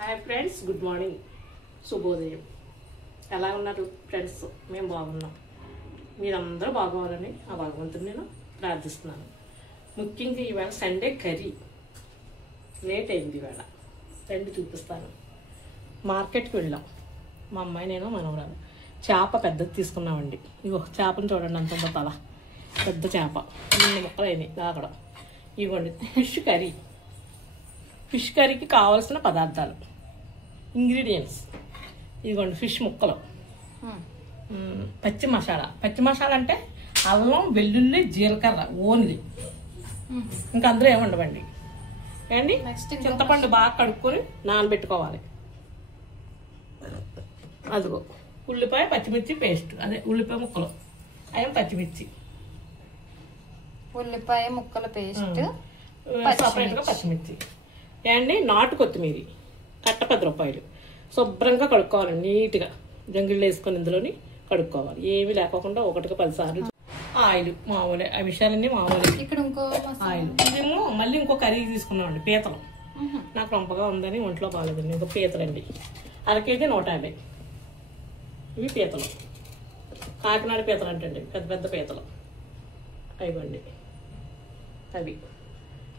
Hi friends, good morning, శుభోదయం. ఎలా ఉన్నారు ఫ్రెండ్స్? మేము బాగున్నాం. మీరందరూ బాగోవాలని ఆ భగవంతుని నేను ప్రార్థిస్తున్నాను. ముఖ్యంగా ఈవేళ సండే కర్రీ లేట్ అయింది. ఈవేళ రండి చూపిస్తాను. మార్కెట్కి వెళ్ళాం, మా అమ్మాయి నేను మనవరాలు. చేప పెద్దది తీసుకున్నామండి. ఇగో చేపను చూడండి, అంత ఉందో తల. పెద్ద చేప 2 ముక్కలు అయినాయి లాగడం. ఇవ్వండి ఫిష్ కర్రీకి కావాల్సిన పదార్థాలు, ఇంగ్రీడియంట్స్ ఇదిగోండి. ఫిష్ ముక్కలు, పచ్చి మసాలా అంటే అల్లం, వెల్లుల్లి, జీలకర్ర ఓన్లీ, ఇంకా అందులో ఏముండవండి. అండి చింతపండు బాగా కడుక్కొని నానబెట్టుకోవాలి. అదిగో ఉల్లిపాయ పచ్చిమిర్చి పేస్ట్, అదే ఉల్లిపాయ ముక్కలు, అయ్యం పచ్చిమిర్చి, ఉల్లిపాయ ముక్కల పేస్ట్, సపరేట్గా పచ్చిమిర్చి. అండి నాటు కొత్తిమీర కట్ట 10 రూపాయలు. శుభ్రంగా కడుక్కోవాలండి నీట్గా, జంగిళ్ళు వేసుకొని ఇందులోని కడుక్కోవాలి, ఏమీ లేకోకుండా 1కి 10 సార్లు. ఆయిల్ మామూలే, ఆ విషయాలన్నీ మామూలే. ఇక్కడ ఇంకో ఆయిల్. ఇదేమో మళ్ళీ ఇంకో కర్రీ తీసుకున్నామండి, పీతలు. నాకు రొంపగా ఉందని ఒంట్లో బాగాలేదండి, ఇంకో పీతలండి. 1 కేజీ 150. ఇవి పీతలు, కాకినాడ పీతలు అంటే పెద్ద పెద్ద పీతలు అయిపోండి.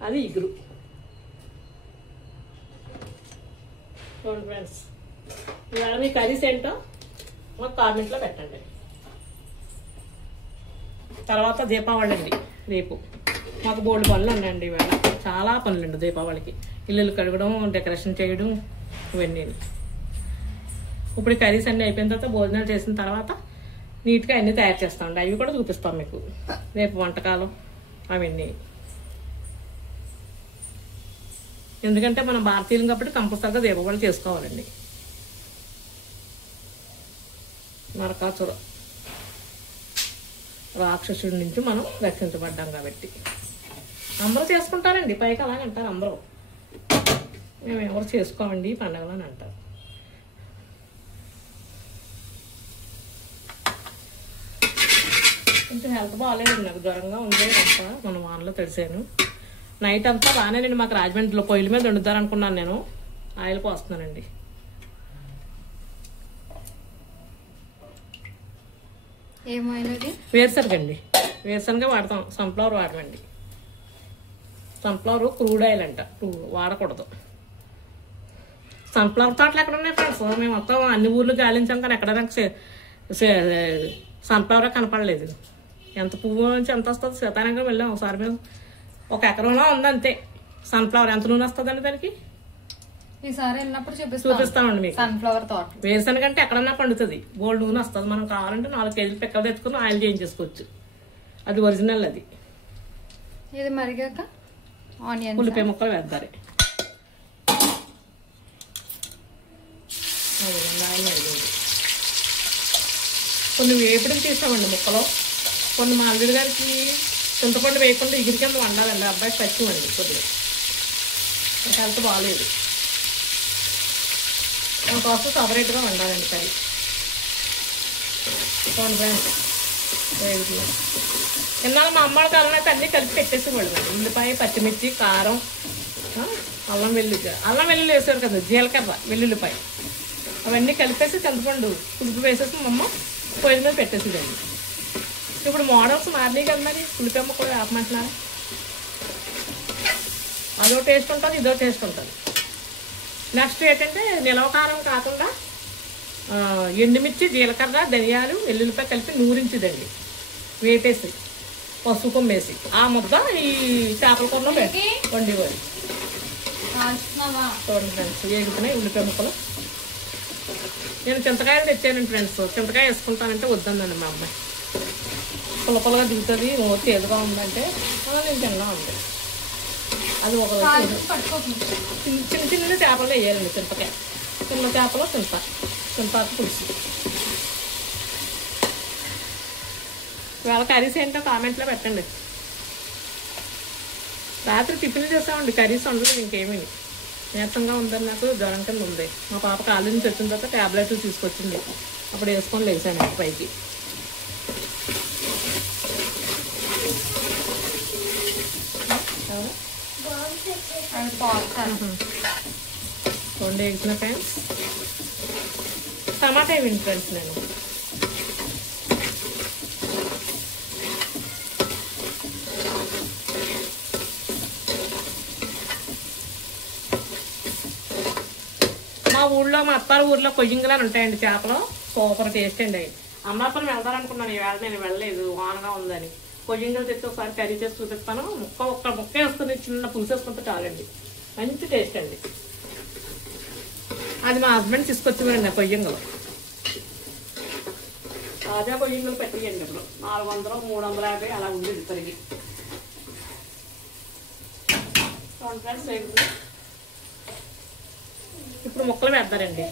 అది ఇగురు. చూడండి ఫ్రెండ్స్, ఇవాళ మీ కర్రీస్ ఏంటో మాకు కామెంట్లో పెట్టండి. తర్వాత దీపావళి అండి రేపు. మాకు బోల్డ్ పనులు ఉన్నాయండి ఇవాళ, చాలా పనులు అండి దీపావళికి. ఇల్లులు కడగడం, డెకరేషన్ చేయడం, ఇవన్నీ. ఇప్పుడు కర్రీస్ అన్నీ అయిపోయిన తర్వాత, భోజనాలు చేసిన తర్వాత నీట్గా అన్నీ తయారు చేస్తామండి. అవి కూడా చూపిస్తాం మీకు రేపు వంటకాలు అవన్నీ. ఎందుకంటే మనం భారతీయులు కాబట్టి కంపల్సరిగా దీపావళి చేసుకోవాలండి. నరకాసుర రాక్షసుడి నుంచి మనం రక్షించబడ్డాం కాబట్టి అందరూ చేసుకుంటారండి. పైకి అలాగే అంటారు అందరూ, మేము ఎవరు చేసుకోమండి పండగలు అని అంటారు. కొంచెం హెల్త్ బాగాలేదండి, నాకు జ్వరంగా ఉంది. అంతా మన వానలో తడిసాను. నైట్ అంతా బాగానేనండి. మాకు రాజమండ్రిలో పొయ్యిల మీద వండుతారనుకున్నాను నేను. ఆయిల్ పోస్తున్నానండి. ఏమైనది? వేరుశనగ అండి, వేరుశనగ వాడతాం, సన్ఫ్లవర్ వాడమండి. సన్ఫ్లవర్ క్రూడ్ ఆయిల్ అంట, వాడకూడదు. సన్ఫ్లవర్ తోటలు ఎక్కడ ఉన్నాయి ఫ్రెండ్స్? మేము మొత్తం అన్ని ఊర్లు గాలించాం, కానీ ఎక్కడ నాకు సన్ఫ్లవరే కనపడలేదు. ఎంత పువ్వు నుంచి ఎంత వస్తుంది? శతానంగా వెళ్ళాం ఒకసారి. మేము 1 ఎకరంలో ఉంది అంతే. సన్ఫ్లవర్ ఎంత నూనె వస్తుందండి దానికి? ఈసారి వెళ్ళినప్పుడు చూపిస్తామండి మీకు. సన్ఫ్లవర్ తోట వేరుశనగ అంటే ఎక్కడన్నా పండుతుంది, గోల్డ్ నూనె వస్తుంది. మనం కావాలంటే 4 కేజీలు పిక్కలు తెచ్చుకుని ఆయిల్ చేయించేసుకోవచ్చు. అది ఒరిజినల్. అది ఇది మరిగాక ఆనియన్, ఉల్లిపాయ ముక్కలు వేద్దారు. కొన్ని వేపుడికి తీసామండి ముక్కలు. కొన్ని మా అల్లుడి గారికి చింతపండు వేయకుండా ఇగురి కింద వండాలండి. అబ్బాయికి పచ్చివండి కొద్దిగా, హెల్త్ బాగాలేదు. దానికోసం సపరేట్గా వండాలండి కర్రీ. ఇన్నాళ్ళు మా అమ్మాళ్ళ కాలం అయితే అన్నీ కలిపి పెట్టేసేవాళ్ళు. ఉల్లిపాయ, పచ్చిమిర్చి, కారం, అల్లం వెల్లుల్లి వేసారు కదా, జీలకర్ర, వెల్లుల్లిపాయ, అవన్నీ కలిపేసి చింతపండు పులుపు వేసేసి మా అమ్మ పొయ్యి మీద పెట్టేసేదండి. ఇప్పుడు మోడల్స్ మారినాయి కదా, మరి ఉల్లిపాయ ముక్కలు వేపమంటున్నారు. అదో టేస్ట్ ఉంటుంది, ఇదో టేస్ట్ ఉంటుంది. నెక్స్ట్ ఏంటంటే నిలవకారం కాకుండా ఎండుమిర్చి, జీలకర్ర, ధనియాలు, వెల్లుల్లిపాయ కలిపి నూరించిదండి, వేపేసి పసుపు కొమ్మేసి ఆ ముద్ద ఈ చేపల కూరలో పెట్టి వండేవారు. చూడండి ఫ్రెండ్స్, వేగుతున్నాయి ఉల్లిపాయ ముక్కలు. నేను చింతకాయలు తెచ్చానండి ఫ్రెండ్స్. చింతకాయ వేసుకుంటానంటే వద్దందండి మా అమ్మాయి. పుల్లపుల్లగా దిగుతుంది, మూర్తి ఎదుగా ఉందంటే నేను తిన్నా ఉంది. అది ఒక చిన్న చిన్న చేపలు వేయాలండి. చింతకాయ, చిన్న చేపలు, చింతాకు పులుసు. ఇవాళ కర్రీస్ ఏంటో కామెంట్లో పెట్టండి. రాత్రి టిఫిన్ చేసామండి, కర్రీస్ ఉండదు ఇంకేమీ. నీరసంగా ఉందని, నాకు జ్వరం కింద ఉంది. మా పాప కాలేజీ నుంచి వచ్చిన తర్వాత ట్యాబ్లెట్లు తీసుకొచ్చింది, అప్పుడు వేసుకొని లేచాను పైకి. రెండు వేసిన ఫ్రెండ్స్. టమాటా వేయండి ఫ్రెండ్స్. నేను మా ఊళ్ళో మా అత్తాల ఊర్లో కొయ్యింగలని ఉంటాయండి చేపలు. సూపర్ టేస్ట్ అండి అవి. అమలాపురం వెళ్తారనుకున్నాను, ఈవేళ నేను వెళ్ళలేదు, వానగా ఉందని. కొయ్యింగలు తెచ్చి ఒకసారి కర్రీ చేసి చూపిస్తాను. ఒక్క ముక్క వేసుకుని చిన్న పులుసు వేసుకుంటే చాలండి, మంచి టేస్ట్ అండి. అది మా హస్బెండ్ తీసుకొచ్చిపోయండి ఆ కొయ్యింగలు. తాజా కొయ్యింగలు పెట్టియండి. ఇప్పుడు 400, 350 అలా ఉండేది పెరిగి. ఫ్రెండ్స్ ఇప్పుడు ముక్కలు పెడతారండి.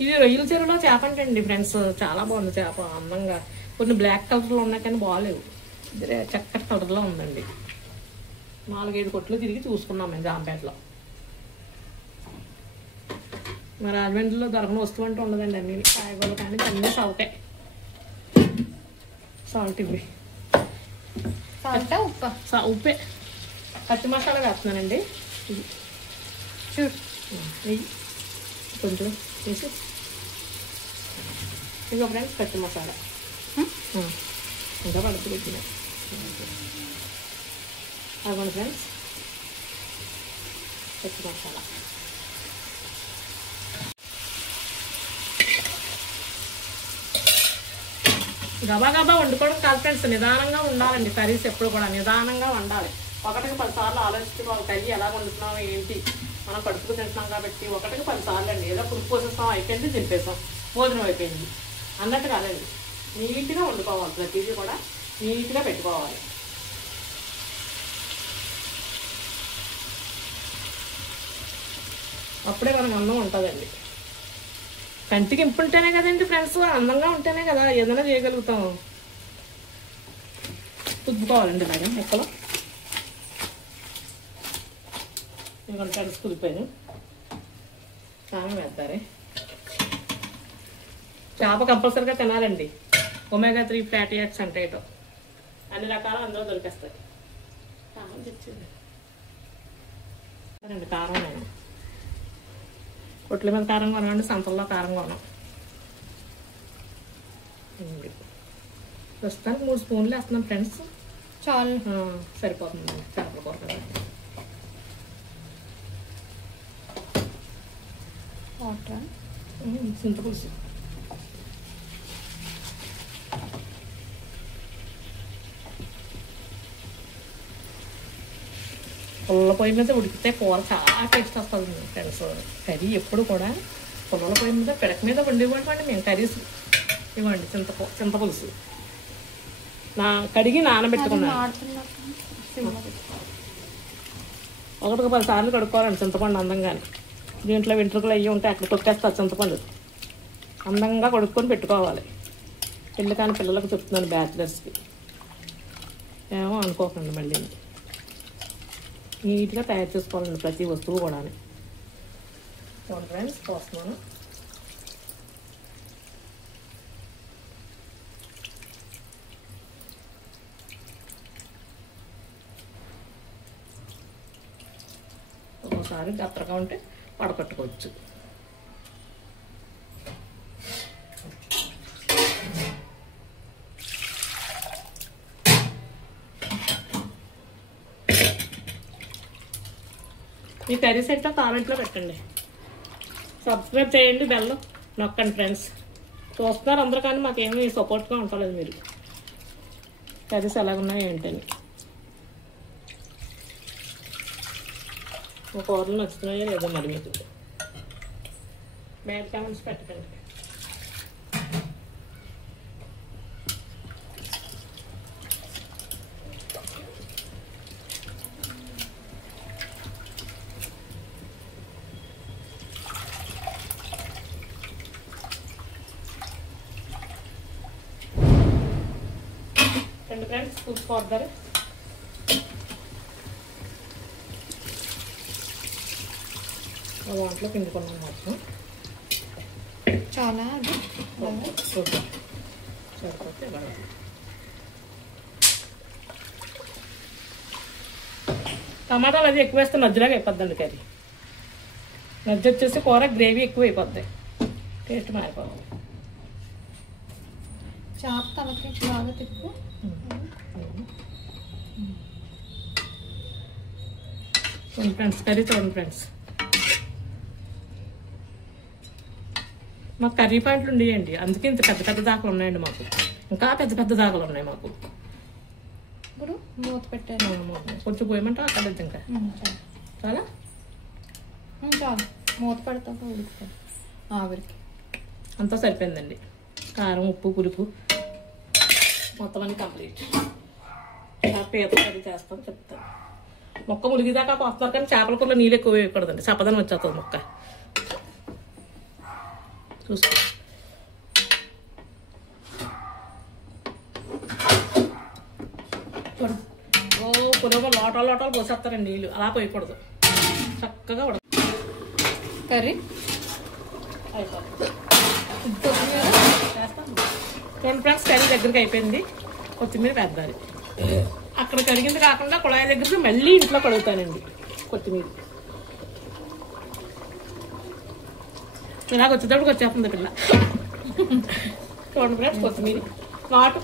ఇది రొయ్యల చెరువులో చేప అంటండి ఫ్రెండ్స్. చాలా బాగుంది చేప, అందంగా. కొన్ని బ్లాక్ కలర్లో ఉన్నాయి కానీ బాగాలేవు. చక్కటి కలర్లో ఉందండి. 4-5 కొట్లు తిరిగి చూసుకున్నాం మేము జాంపేటలో. మా రాజమండ్రిలో దొరకని వస్తువు అంటూ ఉండదండి. అన్ని కాయగూరలు కానీ అన్నీ సాగుతాయి. సాల్ట్ ఇవి ఉప్పే. పచ్చి మసాలా వేస్తున్నానండి. ఇది చూడు కొంచెం వేసి. ఇంకా ఫ్రెండ్స్ పచ్చి మసాలా ఇంకా పడుతు పెట్టిన అవ్వండి ఫ్రెండ్స్. పచ్చి మసాలా గబా గబా వండుకోవడం కాదు ఫ్రెండ్స్, నిదానంగా ఉండాలండి. కర్రీస్ ఎప్పుడు కూడా నిదానంగా వండాలి. 1-10 సార్లు ఆలోచించుకోవాలి కర్రీ ఎలా వండుతున్నాం ఏంటి. మనం కడుపుకు తింటున్నాం కాబట్టి 1-10 సార్లు అండి. ఏదో పులుపు పోసేస్తాం, అయిపోయింది, దింపేస్తాం, భోజనం అయిపోయింది అన్నట్టు కాదండి. నీట్గా వండుకోవాలి. ప్రతిదీ కూడా నీట్గా పెట్టుకోవాలి. అప్పుడే మనం అన్నం ఉంటుందండి. కంటికి ఇంపుంటేనే కదండి ఫ్రెండ్స్, అందంగా ఉంటేనే కదా ఏదైనా చేయగలుగుతాం. కుదుపుకోవాలండి మేడం ముక్కలు. ఇంకొంత ఫ్రెండ్స్ కుదిపోయాను. కారం వేస్తారే. చేప కంపల్సరీగా తినాలండి. ఒమేగా 3 ఫ్యాటీ యాసిడ్స్ అంటే ఏటో అన్ని రకాలు అందులో దొరికేస్తాయి. కారం తెచ్చింది అండి. కారం నేను కొట్ల మీద కారం కొనమండి, సంతల్లో కారం కొనం. ప్రస్తుతానికి 3 స్పూన్లు వేస్తున్నాం ఫ్రెండ్స్. చాలు, సరిపోతుందండి చేపల కూర కదా. వాటర్, చింతపులుసు. పుల్ల పొయ్యి మీద ఉడికితే కూర చాలా టేస్ట్ వస్తుంది ఫ్రెండ్స్. కర్రీ ఎప్పుడు కూడా పుల్ల పొయ్యి మీద పిడక మీద వండివ్వండి మేము కర్రీస్. ఇవ్వండి చింతపులుసు కడిగి నానబెట్టుకున్నాను. 1-10 సార్లు కడుక్కోవాలండి చింతపండు అందంగానే. దీంట్లో వెంట్రుకలు అయ్యి ఉంటే అక్కడ తొక్కేస్తారు చింతపండు. అందంగా కడుక్కొని పెట్టుకోవాలి. పెళ్ళి కానీ పిల్లలకు చెప్తున్నాను, బ్యాచిలర్స్కి. ఏమో అనుకోకండి మళ్ళీ. నీట్గా తయారు చేసుకోవాలండి ప్రతి వస్తువు కూడా. చూడండి ఫ్రెండ్స్ పోస్తున్నాను. ఒక్కోసారి గత్తరగా ఉంటే పడకట్టుకోవచ్చు. మీ కర్రీ సెట్ కామెంట్లో పెట్టండి. సబ్స్క్రైబ్ చేయండి, బెల్ నొక్కండి ఫ్రెండ్స్. చూస్తున్నారు అందరూ కానీ మాకేమీ సపోర్ట్గా ఉండలేదు మీరు. కర్రీస్ ఎలాగున్నాయి ఏంటని. మా కూరలు నచ్చుతున్నాయో లేదో మరి మీకు. బ్యాడ్ కామెంట్స్ పెట్టకండి. ఫ్రెండ్స్ చూసుకోవద్దారు. దాంట్లో పిండుకున్నాం మొత్తం. చాలా అది సూపర్. సరిపోతే గొడవ. టమాటాలు అది ఎక్కువ వేస్తే నజ్జులాగా అయిపోద్దండి కర్రీ. నజ్జు వచ్చేసి కూర గ్రేవీ ఎక్కువ అయిపోద్ది, టేస్ట్ మారిపోద్ది. చాప తలకి బాగా తిప్పు. చూడండి ఫ్రెండ్స్, కర్రీ చూడండి ఫ్రెండ్స్. మాకు కర్రీ పాయింట్లు ఉండేయండి, అందుకే ఇంత పెద్ద పెద్ద దాకలు ఉన్నాయండి మాకు. ఇంకా పెద్ద పెద్ద దాకలు ఉన్నాయి మాకు. ఇప్పుడు మూత పెట్టాను. కొంచెం పోయమంటావా అక్కడ ఇంకా చాలా చాలు. మూత పెడతాక ఉడుకుతాను ఆవిరికి. అంతా సరిపోయిందండి. కారం, ఉప్పు, పులుపు మొత్తం అన్ని కంప్లీట్. పీత కర్రీ చేస్తాను చెప్తాను. మొక్క ములిగిదాకా పోస్తున్నారు కానీ చేపల కూరలో నీళ్ళు ఎక్కువ వేయకూడదండి, చప్పదని వచ్చేస్తుంది మొక్క. చూసుకో. ఓ పులుపు లోటాలు లోటాలు పోసేస్తారండి నీళ్ళు, అలా పోయకూడదు. చక్కగా ఉడక కర్రీ అయిపోతుంది. కొత్తిమీర చేస్తాను. చూడండి ఫ్రెండ్స్, కర్రీ దగ్గరికి అయిపోయింది. కొత్తిమీర వేద్దాలి. అక్కడ కడిగింది కాకుండా కుళాయి దగ్గర మళ్ళీ ఇంట్లో కడుగుతానండి కొత్తిమీర. ఇలాగ వచ్చేటప్పుడు వచ్చేస్తుంది పిల్ల. చూడండి ఫ్రెండ్స్, కొత్తిమీర నాటు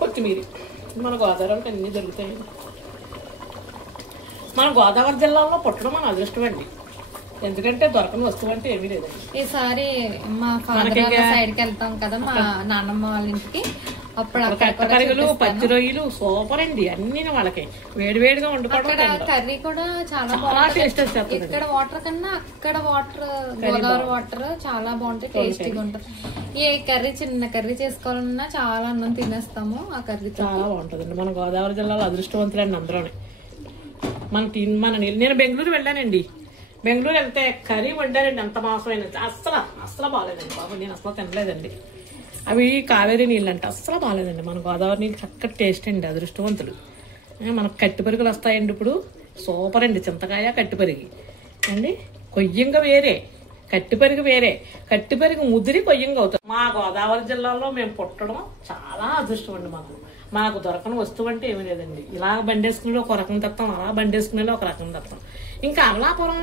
కొత్తిమీర మన గోదావరికి అన్నీ దొరుకుతాయండి. మన గోదావరి జిల్లాలో పుట్టడం మన అదృష్టం అండి, ఎందుకంటే దొరకని వస్తువు అంటే ఏమీ లేదండి. ఈసారి మా ఫాదర్ వాళ్ళ సైడ్కి వెళ్తాం కదా, మా నాన్నమ్మ వాళ్ళ ఇంటికి. అప్పుడు కట్టకరుగులు, పచ్చి రొయ్యలు సూపర్ అండి. అన్ని వాళ్ళకి వేడివేడిగా వండుకోవడం. కర్రీ కూడా చాలా టేస్ట్ బాగుంటుంది. ఇక్కడ వాటర్ కన్నా అక్కడ వాటర్, గోదావరి వాటర్ చాలా బాగుంటాయి, టేస్టీగా ఉంటుంది. ఏ కర్రీ చిన్న కర్రీ చేసుకోవాలన్నా చాలా అన్నం తినేస్తాము ఆ కర్రీ. చాలా బాగుంటుందండి. మన గోదావరి జిల్లాలో అదృష్టవంతులండి అందరూనే. నేను బెంగళూరు వెళ్ళానండి. బెంగళూరు వెళ్తే కర్రీ వండారండి, అంత మాసమైన అస్సలు బాగాలేదండి బాబు. నేను అసలు తినలేదండి. అవి కావేరీ నీళ్ళు అంటే అస్సలు బాగాలేదండి. మన గోదావరి నీళ్ళు చక్కటి టేస్ట్ అండి, అదృష్టవంతులు. మనకు కట్టి పెరుగులు వస్తాయండి ఇప్పుడు, సూపర్ అండి. చింతకాయ కట్టి పెరిగి అండి, కొయ్యంగా వేరే, కట్టి పెరుగు వేరే. కట్టి పెరుగు ముదిరి కొయ్యంగా అవుతుంది. మా గోదావరి జిల్లాలో మేము పుట్టడం చాలా అదృష్టం అండి. మాకు దొరకని వస్తువు అంటే ఏమీ లేదండి. ఇలా బండేసుకునే ఒక రకం తెస్తాం, అలా బండేసుకునే ఒక రకం తెస్తాం. ఇంకా అమలాపురం,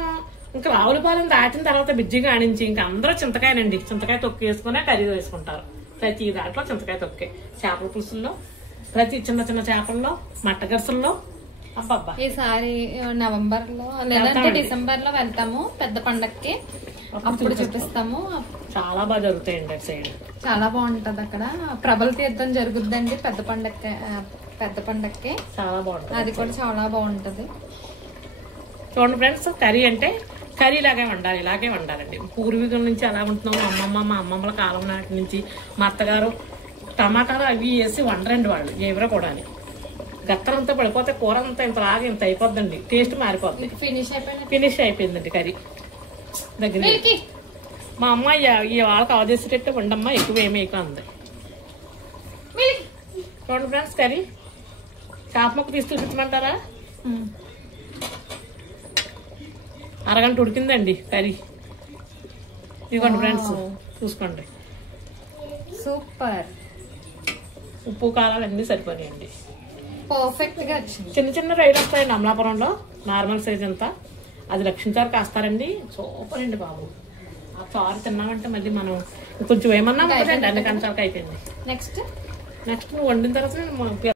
ఇంకా రావులపాలెం దాటిన తర్వాత బిజ్జిగా ఆడించి ఇంకా అందరూ చింతకాయనండి. చింతకాయ తొక్కు వేసుకునే కర్రీ వేసుకుంటారు. ప్రతి దాంట్లో చింతకాయ తొక్కే. చేపల పులుసుల్లో, ప్రతి చిన్న చిన్న చేపల్లో, మట్టగరుసల్లో. అబ్బబ్బా, ఈసారి నవంబర్ లో లేదంటే డిసెంబర్ లో వెళ్తాము పెద్ద పండక్కి, అప్పుడు చూపిస్తాము. చాలా బాగా జరుగుతాయండి అటు సైడ్, చాలా బాగుంటది. అక్కడ ప్రభల తీర్థం జరుగుద్దండి పెద్ద పండక్కి, చాలా బాగుంటుంది. అది కూడా చాలా బాగుంటది. చూడండి ఫ్రెండ్స్, కర్రీ అంటే కర్రీ లాగే వండాలి, ఇలాగే వండాలండి. పూర్వీకుల నుంచి అలా ఉంటున్నాము. మా అమ్మమ్మల కాలం నాటి నుంచి మా అత్తగారు టమాటాలు అవి వేసి వండరండి వాళ్ళు, ఎవరో కూడా. గత్తరంతా పడిపోతే కూర అంతా ఇంతలాగా ఇంత అయిపోద్దండి, టేస్ట్ మారిపోద్ది. ఫినిష్ అయిపోయిందండి కర్రీ దగ్గర. మా అమ్మాయి ఈ వాళ్ళకి ఆదేశిటట్టు వండమ్మా, ఎక్కువ ఏమి ఎక్కువ అంది. చూడండి ఫ్రెండ్స్, కర్రీ చేప ముక్క తీసి చూపించమంటారా? అరగంట ఉడికిందండి కర్రీ. ఇదిగోండి ఫ్రెండ్స్, చూసుకోండి. సూపర్. ఉప్పు కారాలు అన్నీ సరిపోయాయండి, పర్ఫెక్ట్ గా వచ్చింది. చిన్న చిన్న రైలు వస్తాయండి అమలాపురంలో, నార్మల్ సైజ్ అంతా. అది లక్ష్మీచారు కాస్తారండి, సూపర్ అండి బాబు. ఆ చారు తిన్నామంటే మళ్ళీ మనం కొంచెం ఏమన్నా ఉంటుందండి, అన్ని కంచాలకు అయిపోయింది. నెక్స్ట్ నువ్వు వండిన తర్వాత